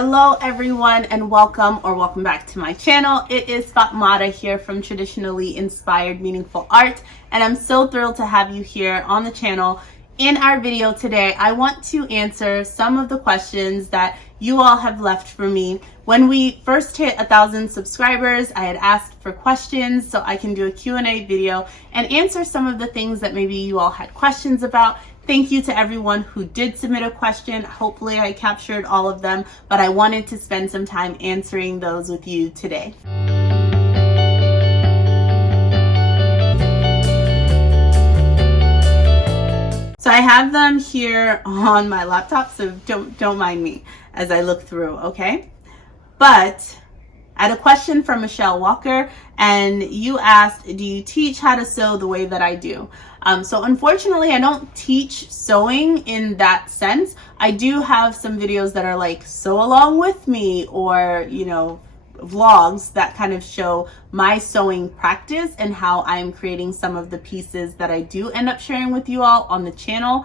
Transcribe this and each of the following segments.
Hello everyone, and welcome back to my channel. It is Fatmata here from Traditionally Inspired Meaningful Art, and I'm so thrilled to have you here on the channel. In our video today, I want to answer some of the questions that you all have left for me. When we first hit 1,000 subscribers, I had asked for questions so I can do a Q&A video and answer some of the things that maybe you all had questions about. Thank you to everyone who did submit a question. Hopefully I captured all of them, but I wanted to spend some time answering those with you today. So I have them here on my laptop, so don't mind me as I look through, okay? But I had a question from Michelle Walker, and you asked, do you teach how to sew the way that I do? So unfortunately, I don't teach sewing in that sense. I do have some videos that are like sew along with me, or, you know, vlogs that kind of show my sewing practice and how I'm creating some of the pieces that I do end up sharing with you all on the channel.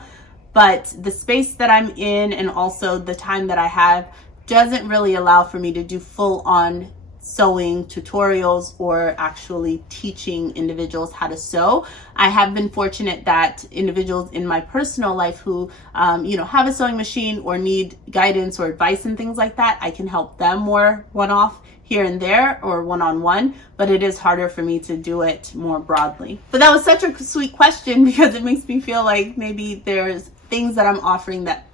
But the space that I'm in and also the time that I have doesn't really allow for me to do full-on sewing tutorials or actually teaching individuals how to sew. I have been fortunate that individuals in my personal life who have a sewing machine or need guidance or advice and things like that, I can help them more one-off here and there or one-on-one, but it is harder for me to do it more broadly. But that was such a sweet question because it makes me feel like maybe there's things that I'm offering that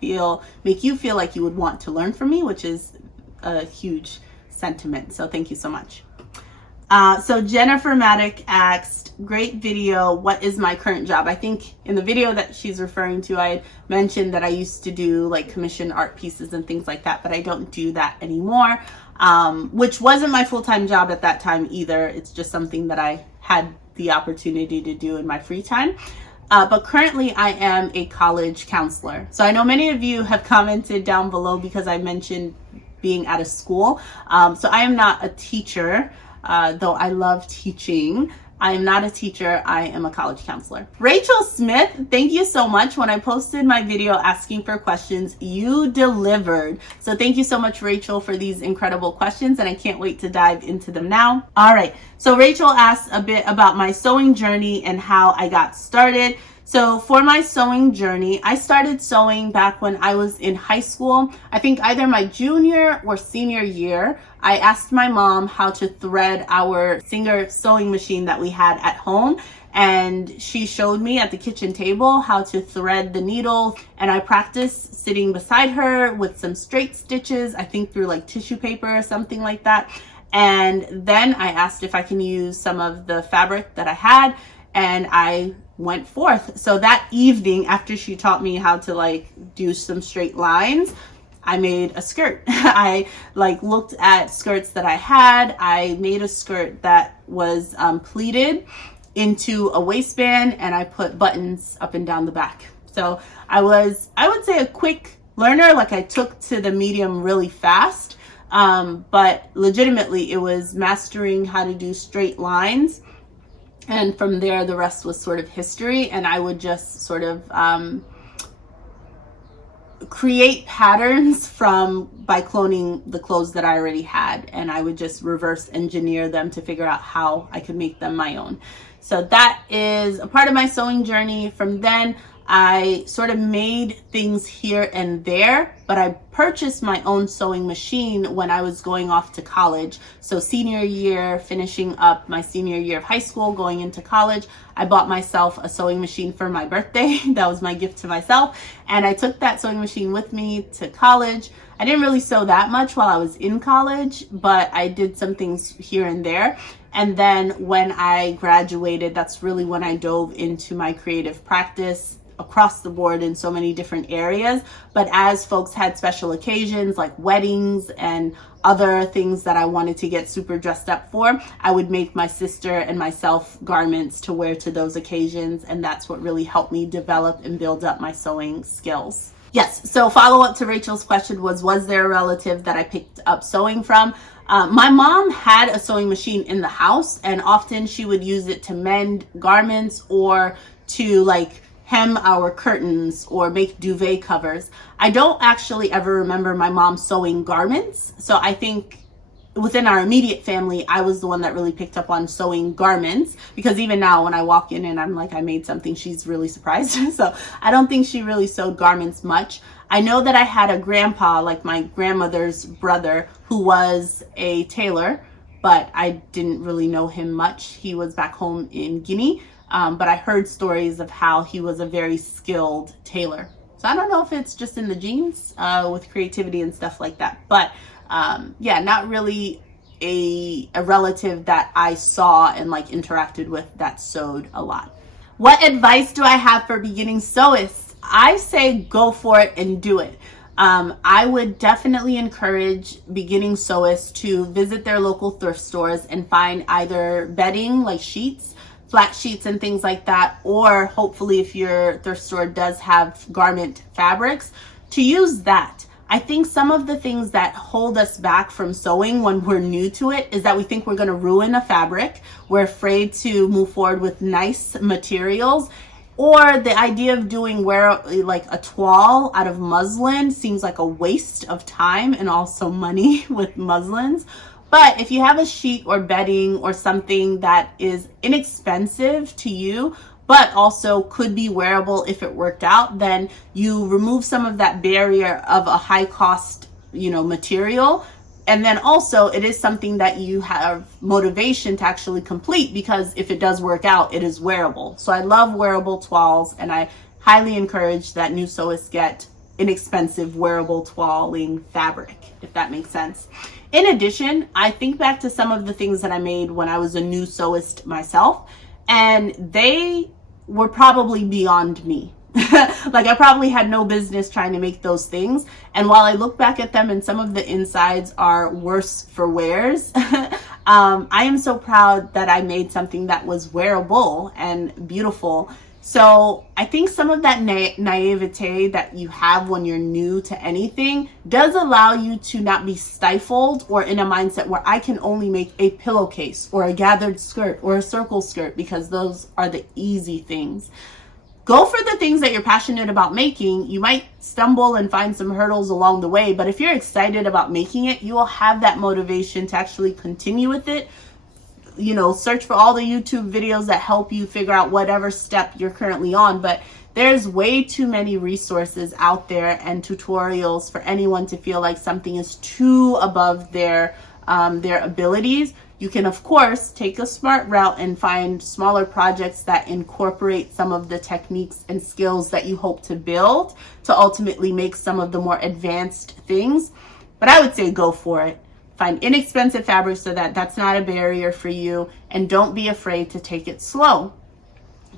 make you feel like you would want to learn from me, which is a huge sentiment. So thank you so much. So Jennifer Maddock asked, great video, what is my current job? I think in the video that she's referring to, I had mentioned that I used to do like commissioned art pieces and things like that, but I don't do that anymore, which wasn't my full-time job at that time either. It's just something that I had the opportunity to do in my free time. But currently I am a college counselor. So I know many of you have commented down below because I mentioned being at a school. So I am not a teacher, though I love teaching. I am not a teacher. I am a college counselor. Rachel Smith, thank you so much. When I posted my video asking for questions, you delivered. So thank you so much, Rachel, for these incredible questions, and I can't wait to dive into them now. All right, so Rachel asked a bit about my sewing journey and how I got started. So for my sewing journey, I started sewing back when I was in high school. I think either my junior or senior year. I asked my mom how to thread our Singer sewing machine that we had at home. And she showed me at the kitchen table how to thread the needle. And I practiced sitting beside her with some straight stitches, I think through like tissue paper or something like that. And then I asked if I can use some of the fabric that I had, and I went forth. So that evening, after she taught me how to like do some straight lines, I made a skirt. I like looked at skirts that I had. I made a skirt that was pleated into a waistband, and I put buttons up and down the back. So I would say a quick learner. Like I took to the medium really fast, but legitimately it was mastering how to do straight lines. And from there, the rest was sort of history. And I would just sort of create patterns by cloning the clothes that I already had. And I would just reverse engineer them to figure out how I could make them my own. So that is a part of my sewing journey. From then, I sort of made things here and there, but I purchased my own sewing machine when I was going off to college. So senior year, finishing up my senior year of high school, going into college, I bought myself a sewing machine for my birthday. That was my gift to myself. And I took that sewing machine with me to college. I didn't really sew that much while I was in college, but I did some things here and there. And then when I graduated, that's really when I dove into my creative practice across the board in so many different areas. But as folks had special occasions like weddings and other things that I wanted to get super dressed up for, I would make my sister and myself garments to wear to those occasions. And that's what really helped me develop and build up my sewing skills. Yes, so follow up to Rachel's question was there a relative that I picked up sewing from? My mom had a sewing machine in the house, and often she would use it to mend garments or to like hem our curtains or make duvet covers. I don't actually ever remember my mom sewing garments. So I think within our immediate family, I was the one that really picked up on sewing garments, because even now when I walk in and I'm like, I made something, she's really surprised. So I don't think she really sewed garments much. I know that I had a grandpa, like my grandmother's brother, who was a tailor, but I didn't really know him much. He was back home in Guinea, but I heard stories of how he was a very skilled tailor. So I don't know if it's just in the genes with creativity and stuff like that, but yeah, not really a relative that I saw and like interacted with that sewed a lot. What advice do I have for beginning sewists? I say go for it and do it. I would definitely encourage beginning sewists to visit their local thrift stores and find either bedding like sheets, flat sheets and things like that, or hopefully if your thrift store does have garment fabrics, to use that. I think some of the things that hold us back from sewing when we're new to it is that we think we're going to ruin a fabric. We're afraid to move forward with nice materials, or the idea of doing like a toile out of muslin seems like a waste of time and also money with muslins. But if you have a sheet or bedding or something that is inexpensive to you, but also could be wearable if it worked out, then you remove some of that barrier of a high cost, material. And then also it is something that you have motivation to actually complete, because if it does work out, it is wearable. So I love wearable toiles, and I highly encourage that new sewists get inexpensive wearable toiling fabric, if that makes sense. In addition, I think back to some of the things that I made when I was a new sewist myself, and they were probably beyond me. Like I probably had no business trying to make those things. And while I look back at them and some of the insides are worse for wears, I am so proud that I made something that was wearable and beautiful. So I think some of that naivete that you have when you're new to anything does allow you to not be stifled or in a mindset where I can only make a pillowcase or a gathered skirt or a circle skirt, because those are the easy things. Go for the things that you're passionate about making. You might stumble and find some hurdles along the way, but if you're excited about making it, you will have that motivation to actually continue with it. Search for all the YouTube videos that help you figure out whatever step you're currently on, but there's way too many resources out there and tutorials for anyone to feel like something is too above their abilities. You can, of course, take a smart route and find smaller projects that incorporate some of the techniques and skills that you hope to build to ultimately make some of the more advanced things. But I would say go for it. Find inexpensive fabric so that that's not a barrier for you, and don't be afraid to take it slow.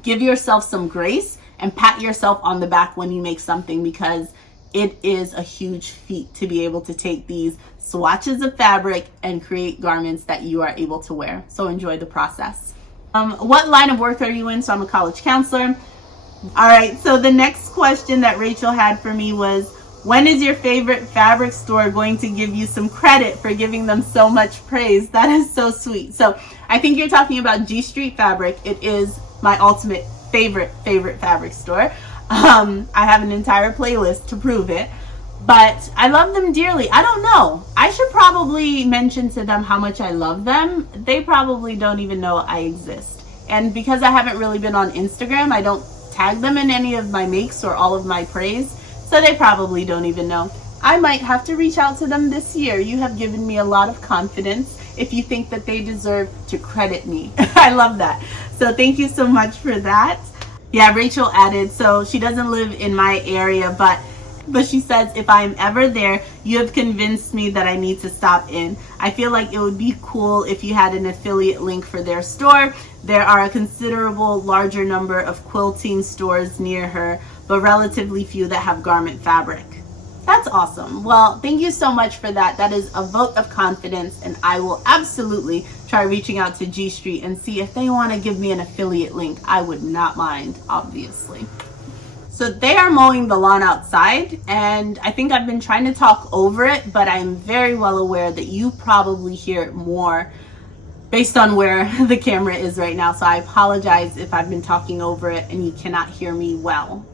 Give yourself some grace and pat yourself on the back when you make something, because it is a huge feat to be able to take these swatches of fabric and create garments that you are able to wear. So enjoy the process. What line of work are you in? So I'm a college counselor. All right, so the next question that Rachel had for me was, when is your favorite fabric store going to give you some credit for giving them so much praise? That is so sweet. So I think you're talking about G Street Fabric. It is my ultimate favorite fabric store. I have an entire playlist to prove it, but I love them dearly. I don't know. I should probably mention to them how much I love them. They probably don't even know I exist. And because I haven't really been on Instagram, I don't tag them in any of my makes or all of my praise. So they probably don't even know. I might have to reach out to them this year. You have given me a lot of confidence if you think that they deserve to credit me. I love that. So thank you so much for that. Yeah, Rachel added, so she doesn't live in my area, but she says, if I'm ever there, you have convinced me that I need to stop in. I feel like it would be cool if you had an affiliate link for their store. There are a considerable larger number of quilting stores near her, but relatively few that have garment fabric. That's awesome. Well, thank you so much for that. That is a vote of confidence, and I will absolutely try reaching out to G Street and see if they want to give me an affiliate link. I would not mind, obviously. So they are mowing the lawn outside, and I think I've been trying to talk over it, but I'm very well aware that you probably hear it more. based on where the camera is right now. So I apologize if I've been talking over it and you cannot hear me well.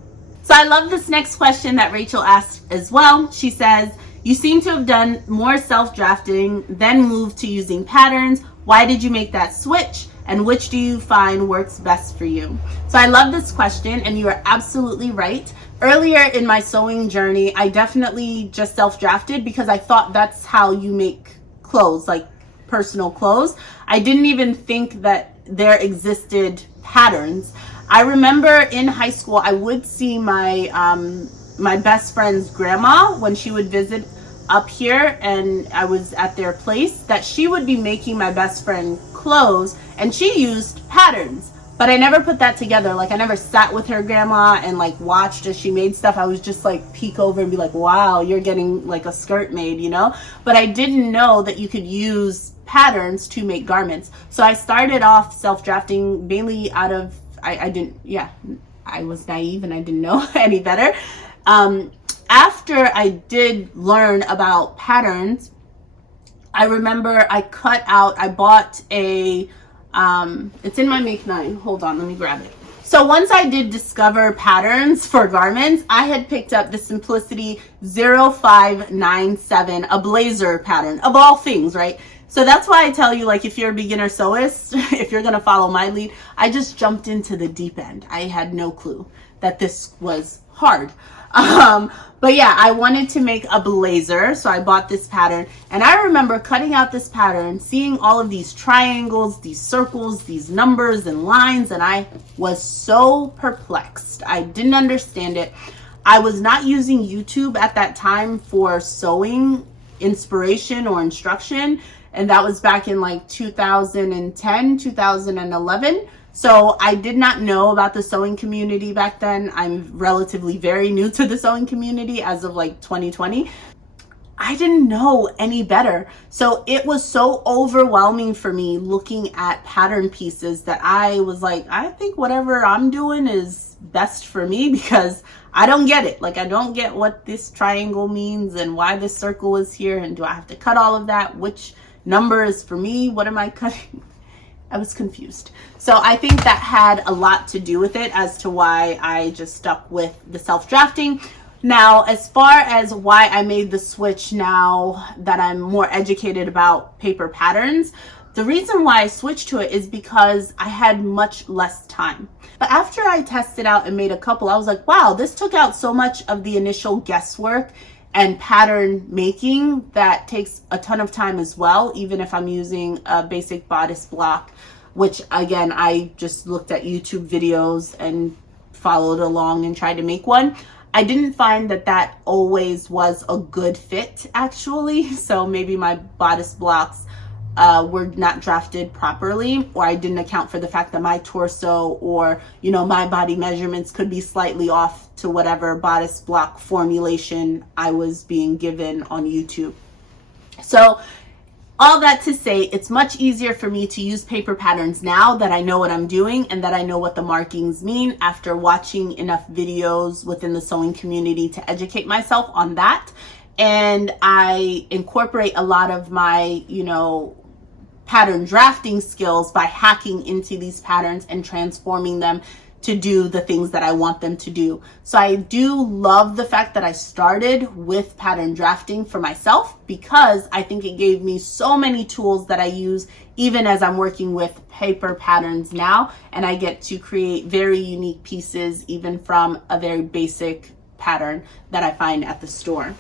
So I love this next question that Rachel asked as well. She says, you seem to have done more self-drafting, then moved to using patterns. Why did you make that switch? And which do you find works best for you? So I love this question, and you are absolutely right. Earlier in my sewing journey, I definitely just self-drafted because I thought that's how you make clothes, like personal clothes. I didn't even think that there existed patterns. I remember in high school, I would see my my best friend's grandma when she would visit up here, and I was at their place, that she would be making my best friend clothes, and she used patterns. But I never put that together. Like, I never sat with her grandma and like watched as she made stuff. I was just like peek over and be like, wow, you're getting like a skirt made, you know? But I didn't know that you could use patterns to make garments. So I started off self-drafting mainly out of, I was naive and I didn't know any better. After I did learn about patterns, I remember I bought a, it's in my Make 9. Hold on, let me grab it. So once I did discover patterns for garments, I had picked up the Simplicity 0597, a blazer pattern of all things, right? So that's why I tell you, like, if you're a beginner sewist, if you're going to follow my lead, I just jumped into the deep end. I had no clue that this was hard. But yeah, I wanted to make a blazer, so I bought this pattern, and I remember cutting out this pattern, seeing all of these triangles, these circles, these numbers and lines, and I was so perplexed. I didn't understand it. I was not using YouTube at that time for sewing inspiration or instruction, and that was back in like 2010, 2011. So I did not know about the sewing community back then. I'm relatively very new to the sewing community as of like 2020. I didn't know any better. So it was so overwhelming for me looking at pattern pieces that I was like, I think whatever I'm doing is best for me, because I don't get it. Like, I don't get what this triangle means and why this circle is here, and do I have to cut all of that? Which number is for me? What am I cutting? I was confused. So I think that had a lot to do with it as to why I just stuck with the self-drafting. Now, as far as why I made the switch now that I'm more educated about paper patterns, the reason why I switched to it is because I had much less time. But after I tested out and made a couple, I was like, wow, this took out so much of the initial guesswork and pattern making that takes a ton of time as well, even if I'm using a basic bodice block, which again, I just looked at YouTube videos and followed along and tried to make one. I didn't find that that always was a good fit, actually. So maybe my bodice blocks were not drafted properly, or I didn't account for the fact that my torso or, you know, my body measurements could be slightly off to whatever bodice block formulation I was being given on YouTube. So all that to say, it's much easier for me to use paper patterns now that I know what I'm doing and that I know what the markings mean after watching enough videos within the sewing community to educate myself on that. And I incorporate a lot of my, you know, pattern drafting skills by hacking into these patterns and transforming them to do the things that I want them to do. So I do love the fact that I started with pattern drafting for myself, because I think it gave me so many tools that I use even as I'm working with paper patterns now, and I get to create very unique pieces even from a very basic pattern that I find at the store.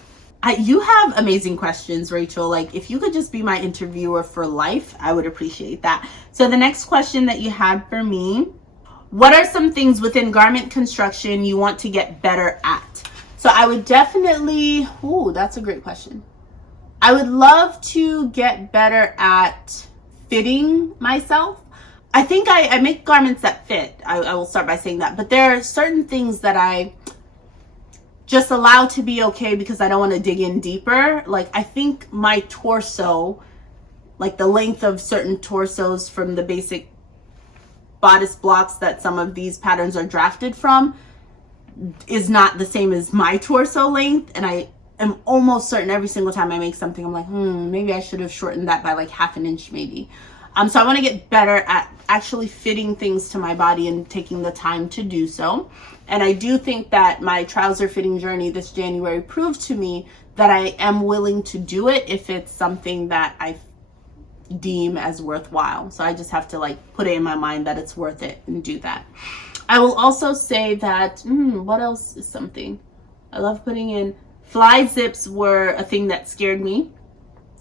You have amazing questions, Rachel. Like, if you could just be my interviewer for life, I would appreciate that. So the next question that you had for me, what are some things within garment construction you want to get better at? So I would definitely, that's a great question. I would love to get better at fitting myself. I think I make garments that fit. I will start by saying that. But there are certain things that I just allow to be okay because I don't want to dig in deeper. Like, I think my torso, like the length of certain torsos from the basic bodice blocks that some of these patterns are drafted from, is not the same as my torso length. And I am almost certain every single time I make something, I'm like, maybe I should have shortened that by like half an inch maybe. So I want to get better at actually fitting things to my body and taking the time to do so. And I do think that my trouser fitting journey this January proved to me that I am willing to do it if it's something that I deem as worthwhile. So I just have to like put it in my mind that it's worth it and do that. I will also say that, what else is something I love putting in? Fly zips were a thing that scared me.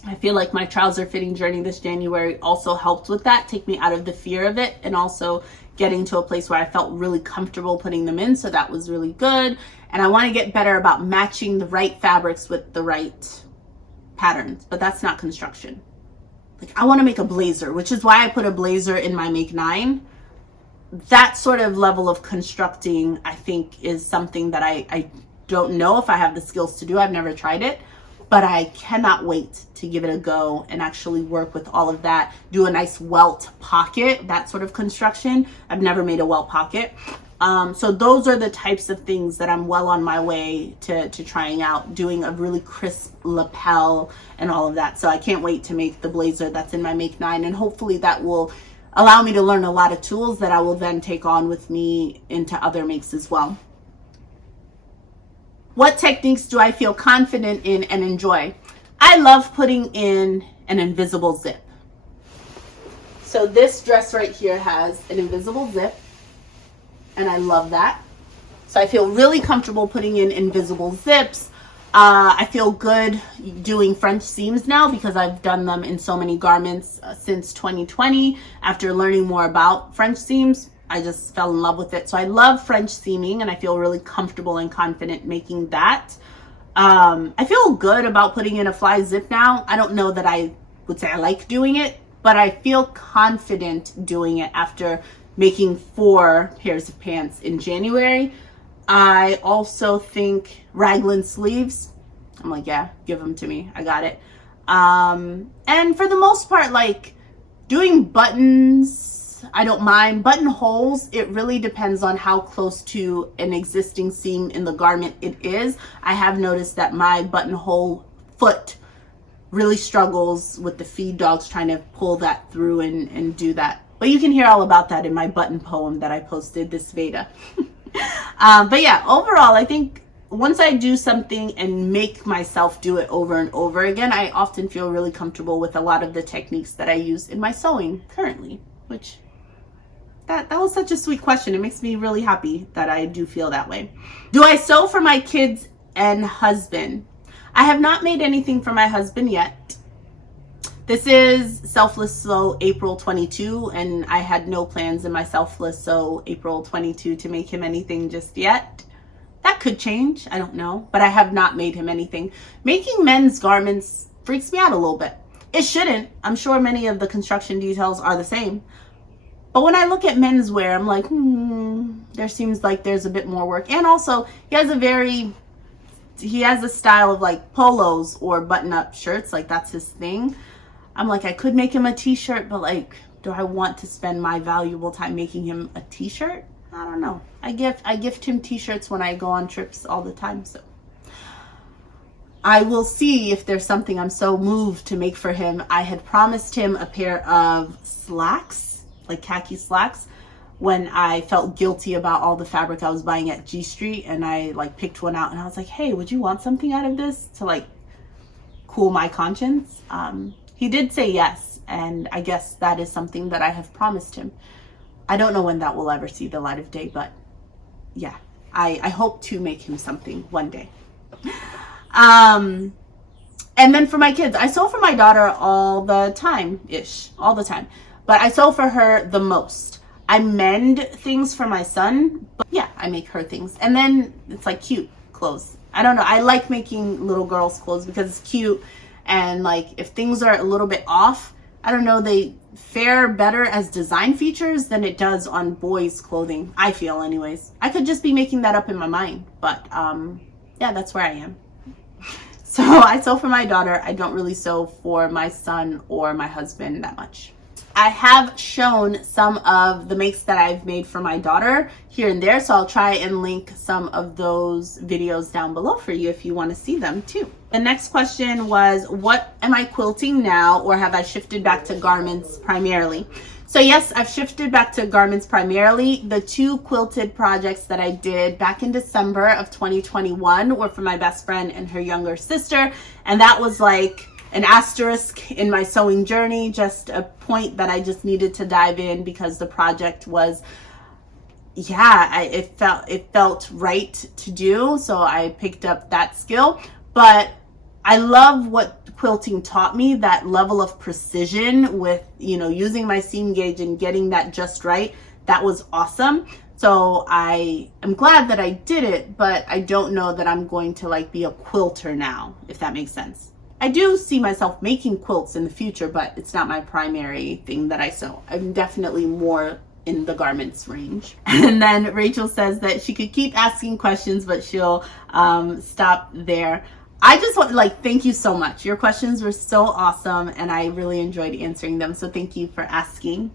I feel like my trouser fitting journey this January also helped with that, take me out of the fear of it, and also getting to a place where I felt really comfortable putting them in. So that was really good. And I want to get better about matching the right fabrics with the right patterns, but that's not construction. Like I want to make a blazer, which is why I put a blazer in my Make 9. That sort of level of constructing, I think, is something that I don't know if I have the skills to do. I've never tried it, but I cannot wait to give it a go and actually work with all of that. Do a nice welt pocket, that sort of construction. I've never made a welt pocket. So those are the types of things that I'm well on my way to trying out, doing a really crisp lapel and all of that. So I can't wait to make the blazer that's in my Make 9, and hopefully that will allow me to learn a lot of tools that I will then take on with me into other makes as well. What techniques do I feel confident in and enjoy? I love putting in an invisible zip. So this dress right here has an invisible zip, and I love that. So I feel really comfortable putting in invisible zips. I feel good doing French seams now because I've done them in so many garments since 2020. After learning more about French seams, I just fell in love with it. So I love French seaming, and I feel really comfortable and confident making that. I feel good about putting in a fly zip now. I don't know that I would say I like doing it, but I feel confident doing it after making 4 pairs of pants in January. I also think raglan sleeves, I'm like, yeah, give them to me. I got it. And for the most part, like doing buttons, I don't mind. Buttonholes, it really depends on how close to an existing seam in the garment it is. I have noticed that my buttonhole foot really struggles with the feed dogs trying to pull that through and do that. But you can hear all about that in my button poem that I posted this Veda. But yeah, overall, I think once I do something and make myself do it over and over again, I often feel really comfortable with a lot of the techniques that I use in my sewing currently, which that was such a sweet question. It makes me really happy that I do feel that way. Do I sew for my kids and husband? I have not made anything for my husband yet. This is Selfless Sew April 22, and I had no plans in my Selfless Sew April 22 to make him anything just yet. That could change, I don't know, but I have not made him anything. Making men's garments freaks me out a little bit. It shouldn't. I'm sure many of the construction details are the same. But when I look at menswear, I'm like, there seems like there's a bit more work. And also, he has a style of like polos or button-up shirts, like that's his thing. I'm like, I could make him a t-shirt, but like, do I want to spend my valuable time making him a t-shirt? I don't know. I gift him t-shirts when I go on trips all the time, so I will see if there's something I'm so moved to make for him. I had promised him a pair of slacks, like khaki slacks, when I felt guilty about all the fabric I was buying at G Street, and I like picked one out and I was like, hey, would you want something out of this to like cool my conscience? He did say yes, and I guess that is something that I have promised him. I don't know when that will ever see the light of day, but yeah, I hope to make him something one day. And then for my kids, I sew for my daughter all the time-ish, all the time, but I sew for her the most. I mend things for my son, but yeah, I make her things. And then it's like cute clothes. I don't know. I like making little girls' clothes because it's cute. And like if things are a little bit off, I don't know, they fare better as design features than it does on boys' clothing, I feel anyways. I could just be making that up in my mind, but yeah, that's where I am. So I sew for my daughter. I don't really sew for my son or my husband that much. I have shown some of the makes that I've made for my daughter here and there, so I'll try and link some of those videos down below for you if you want to see them too. The next question was, what am I quilting now, or have I shifted back to garments primarily? So yes, I've shifted back to garments primarily. The 2 quilted projects that I did back in December of 2021 were for my best friend and her younger sister, and that was like an asterisk in my sewing journey, just a point that I just needed to dive in because the project was, it felt right to do. So I picked up that skill. But I love what quilting taught me, that level of precision with, using my seam gauge and getting that just right. That was awesome. So I am glad that I did it, but I don't know that I'm going to like be a quilter now, if that makes sense. I do see myself making quilts in the future, but it's not my primary thing that I sew. I'm definitely more in the garments range. And then Rachel says that she could keep asking questions, but she'll stop there. I just want thank you so much. Your questions were so awesome and I really enjoyed answering them. So thank you for asking.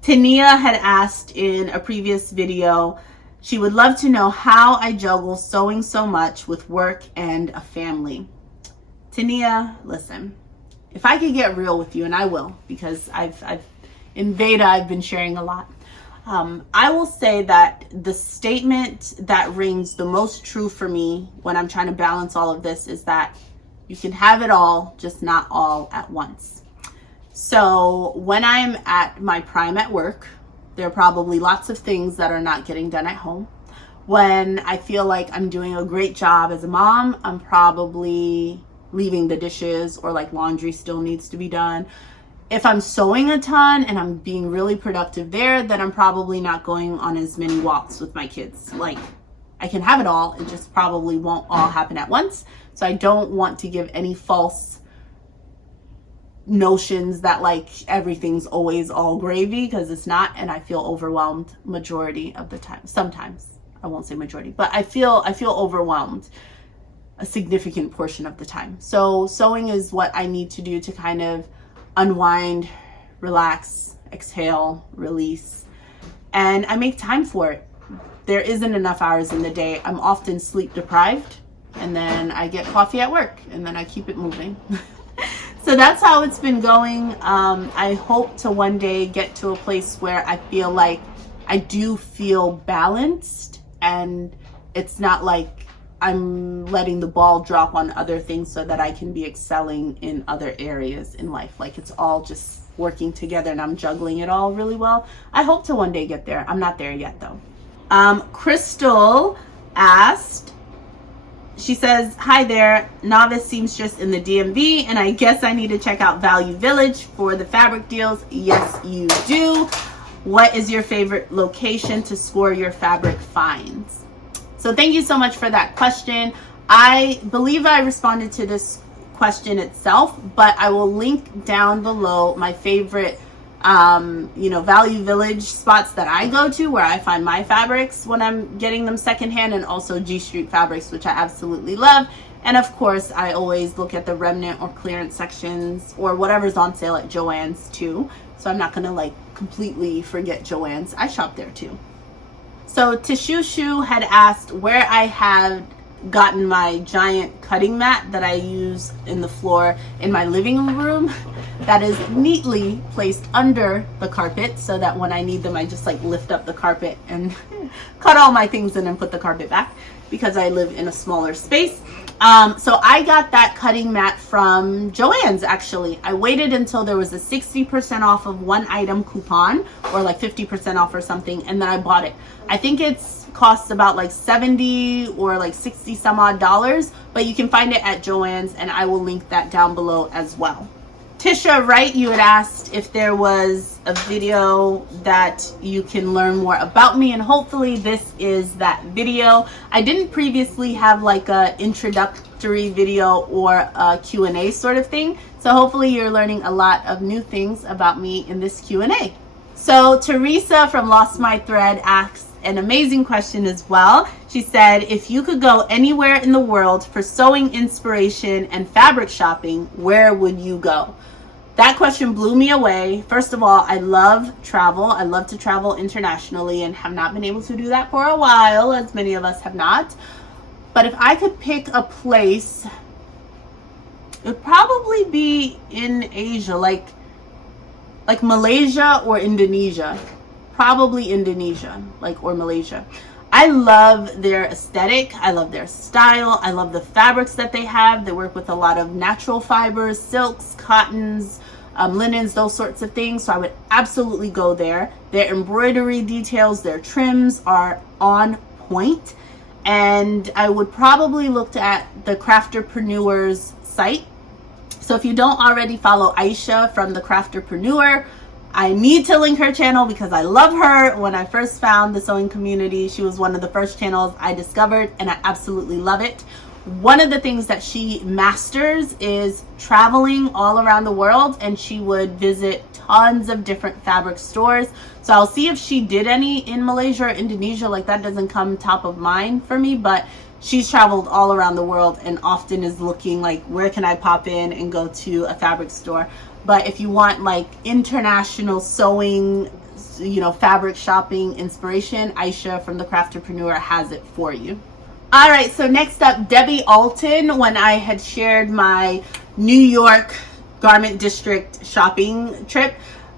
Tania had asked in a previous video, she would love to know how I juggle sewing so much with work and a family. Tania, listen, if I could get real with you, and I will, because in Veda, I've been sharing a lot. I will say that the statement that rings the most true for me when I'm trying to balance all of this is that you can have it all, just not all at once. So when I'm at my prime at work, there are probably lots of things that are not getting done at home. When I feel like I'm doing a great job as a mom, I'm probably leaving the dishes, or laundry still needs to be done. If I'm sewing a ton and I'm being really productive there, then I'm probably not going on as many walks with my kids. I can have it all, it just probably won't all happen at once. So I don't want to give any false notions that everything's always all gravy, because it's not, and I feel overwhelmed majority of the time. Sometimes, I won't say majority, but I feel overwhelmed a significant portion of the time. So sewing is what I need to do to kind of unwind, relax, exhale, release, and I make time for it. There isn't enough hours in the day. I'm often sleep deprived, and then I get coffee at work, and then I keep it moving. So that's how it's been going. I hope to one day get to a place where I feel like I do feel balanced, and it's not like I'm letting the ball drop on other things, so that I can be excelling in other areas in life. It's all just working together and I'm juggling it all really well. I hope to one day get there. I'm not there yet though. Crystal asked, she says, hi there, novice seamstress in the DMV, and I guess I need to check out Value Village for the fabric deals. Yes, you do. What is your favorite location to score your fabric finds? So thank you so much for that question. I believe I responded to this question itself, but I will link down below my favorite, Value Village spots that I go to where I find my fabrics when I'm getting them secondhand, and also G Street Fabrics, which I absolutely love. And of course, I always look at the remnant or clearance sections or whatever's on sale at Joann's too. So I'm not gonna completely forget Joann's. I shop there too. So Tishushu had asked where I had gotten my giant cutting mat that I use in the floor in my living room that is neatly placed under the carpet, so that when I need them, I just lift up the carpet and cut all my things in and put the carpet back, because I live in a smaller space. So I got that cutting mat from Joann's, actually. I waited until there was a 60% off of one item coupon, or 50% off or something, and then I bought it. I think it's costs about 70 or 60 some odd dollars, but you can find it at Joann's, and I will link that down below as well. Tisha Wright, you had asked if there was a video that you can learn more about me, and hopefully this is that video. I didn't previously have a introductory video or a Q&A sort of thing, so hopefully you're learning a lot of new things about me in this Q&A. So Teresa from Lost My Thread asks an amazing question as well. She said, if you could go anywhere in the world for sewing inspiration and fabric shopping, where would you go? That question blew me away. First of all, I love travel. I love to travel internationally and have not been able to do that for a while, as many of us have not. But if I could pick a place, it would probably be in Asia, like Malaysia or Indonesia. Probably Indonesia, or Malaysia. I love their aesthetic. I love their style. I love the fabrics that they have. They work with a lot of natural fibers, silks, cottons, linens, those sorts of things. So I would absolutely go there. Their embroidery details, their trims are on point. And I would probably look at the Crafterpreneur's site. So if you don't already follow Aisha from the Crafterpreneur, I need to link her channel because I love her. When I first found the sewing community, she was one of the first channels I discovered, and I absolutely love it. One of the things that she masters is traveling all around the world, and she would visit tons of different fabric stores. So I'll see if she did any in Malaysia or Indonesia. That doesn't come top of mind for me, but she's traveled all around the world and often is looking where can I pop in and go to a fabric store. But if you want international sewing, fabric shopping inspiration, Aisha from the Crafterpreneur has it for you. All right, so next up, Debbie Alton. When I had shared my New York Garment District shopping trip,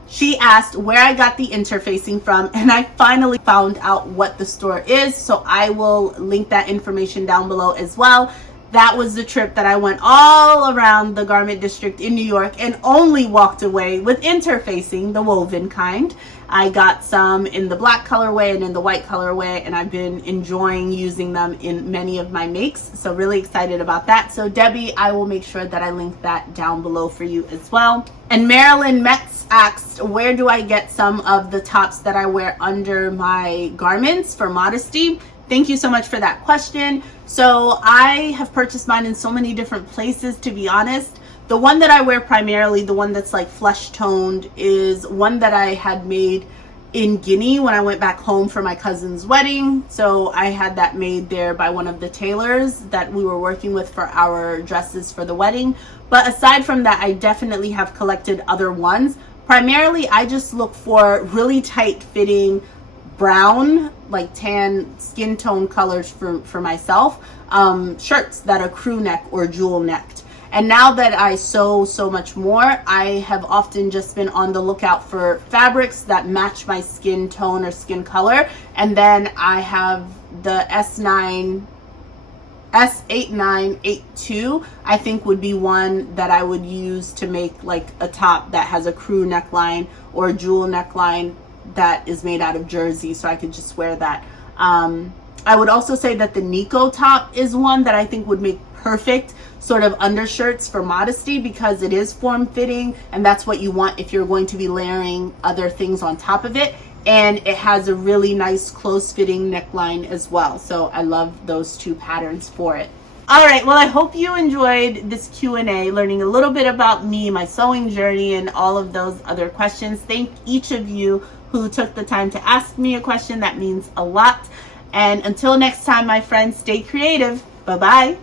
she asked where I got the interfacing from, and I finally found out what the store is, so I will link that information down below as well. That was the trip that I went all around the Garment District in New York and only walked away with interfacing, the woven kind. I got some in the black colorway and in the white colorway, and I've been enjoying using them in many of my makes. So really excited about that. So Debbie, I will make sure that I link that down below for you as well. And Marilyn Metz asked, where do I get some of the tops that I wear under my garments for Modesty? Thank you so much for that question. So I have purchased mine in so many different places, to be honest. The one that I wear primarily, the one that's flesh toned, is one that I had made in Guinea when I went back home for my cousin's wedding. So I had that made there by one of the tailors that we were working with for our dresses for the wedding. But aside from that, I definitely have collected other ones. Primarily, I just look for really tight fitting brown, tan skin tone colors for myself, shirts that are crew neck or jewel necked. And now that I sew so much more, I have often just been on the lookout for fabrics that match my skin tone or skin color. And then I have the S8982, I think would be one that I would use to make a top that has a crew neckline or a jewel neckline that is made out of jersey, so I could just wear that. I would also say that the Nico top is one that I think would make perfect sort of undershirts for Modesty, because it is form-fitting, and that's what you want if you're going to be layering other things on top of it. And it has a really nice close-fitting neckline as well. So I love those two patterns for it. All right, well, I hope you enjoyed this Q&A, learning a little bit about me, my sewing journey, and all of those other questions. Thank each of you who took the time to ask me a question. That means a lot. And until next time, my friends, stay creative. Bye-bye.